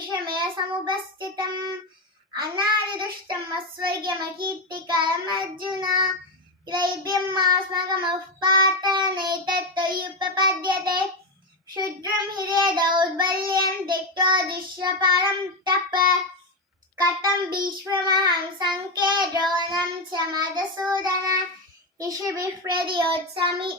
विषमे समुपस्थितम् अनादिदुष्टम् अस्वर्ग्यमकीर्तिकरम् अर्जुन त्रैव्यमास्मगमुत्पात नैतत्त्वयुपपद्यते क्षुद्रं हि दौर्बल्यं त्यक्त्वा दुष्यपारं तप कथं भीष्ममहं संख्ये द्रोणं च मधुसूदन ऋषिभिः प्रतियोत्स्यामि